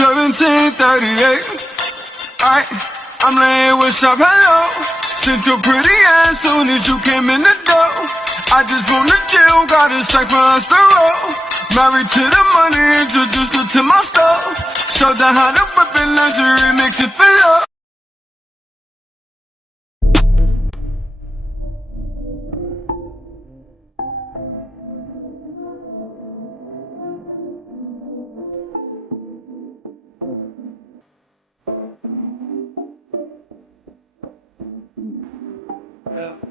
1738. I'm laying with Shop Hello. Sent your pretty ass soon as you came in the door. I just wanna chill, got a sack for us to roll. Married to the money, introduced her to my stove. Showed her how to whip in lingerie, mix it for love. Yeah.